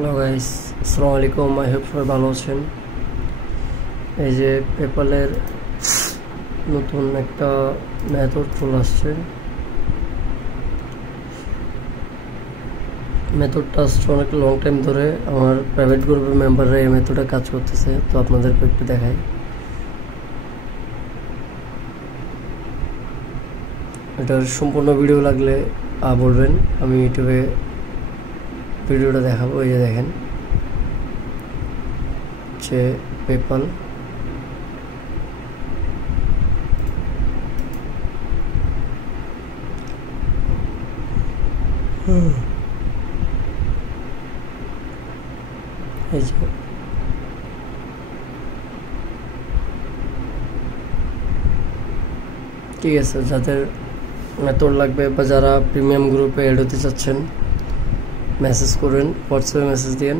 Hello guys, আসসালামু আলাইকুম। I hope সবাই ভালো আছেন। এই যে পেপ্যালের নতুন একটা মেথড চলে আসছে। মেথডটা আসছে অনেক লং টাইম ধরে। আমার প্রাইভেট গ্রুপের মেম্বাররা এই মেথডে কাজ করতেছে, তো আপনাদেরকে একটু দেখাই। এটার সম্পূর্ণ ভিডিও লাগলে বলবেন, আমি ইউটিউবে ভিডিওটা দেখাবো। এই যে দেখেন, হচ্ছে পেপ্যাল। এই যে ঠিক আছে, যাদের মেথড লাগবে বা যারা প্রিমিয়াম গ্রুপে এড হতে চাচ্ছেন মেসেজ করেন, হোয়াটসঅ্যাপে মেসেজ দিন।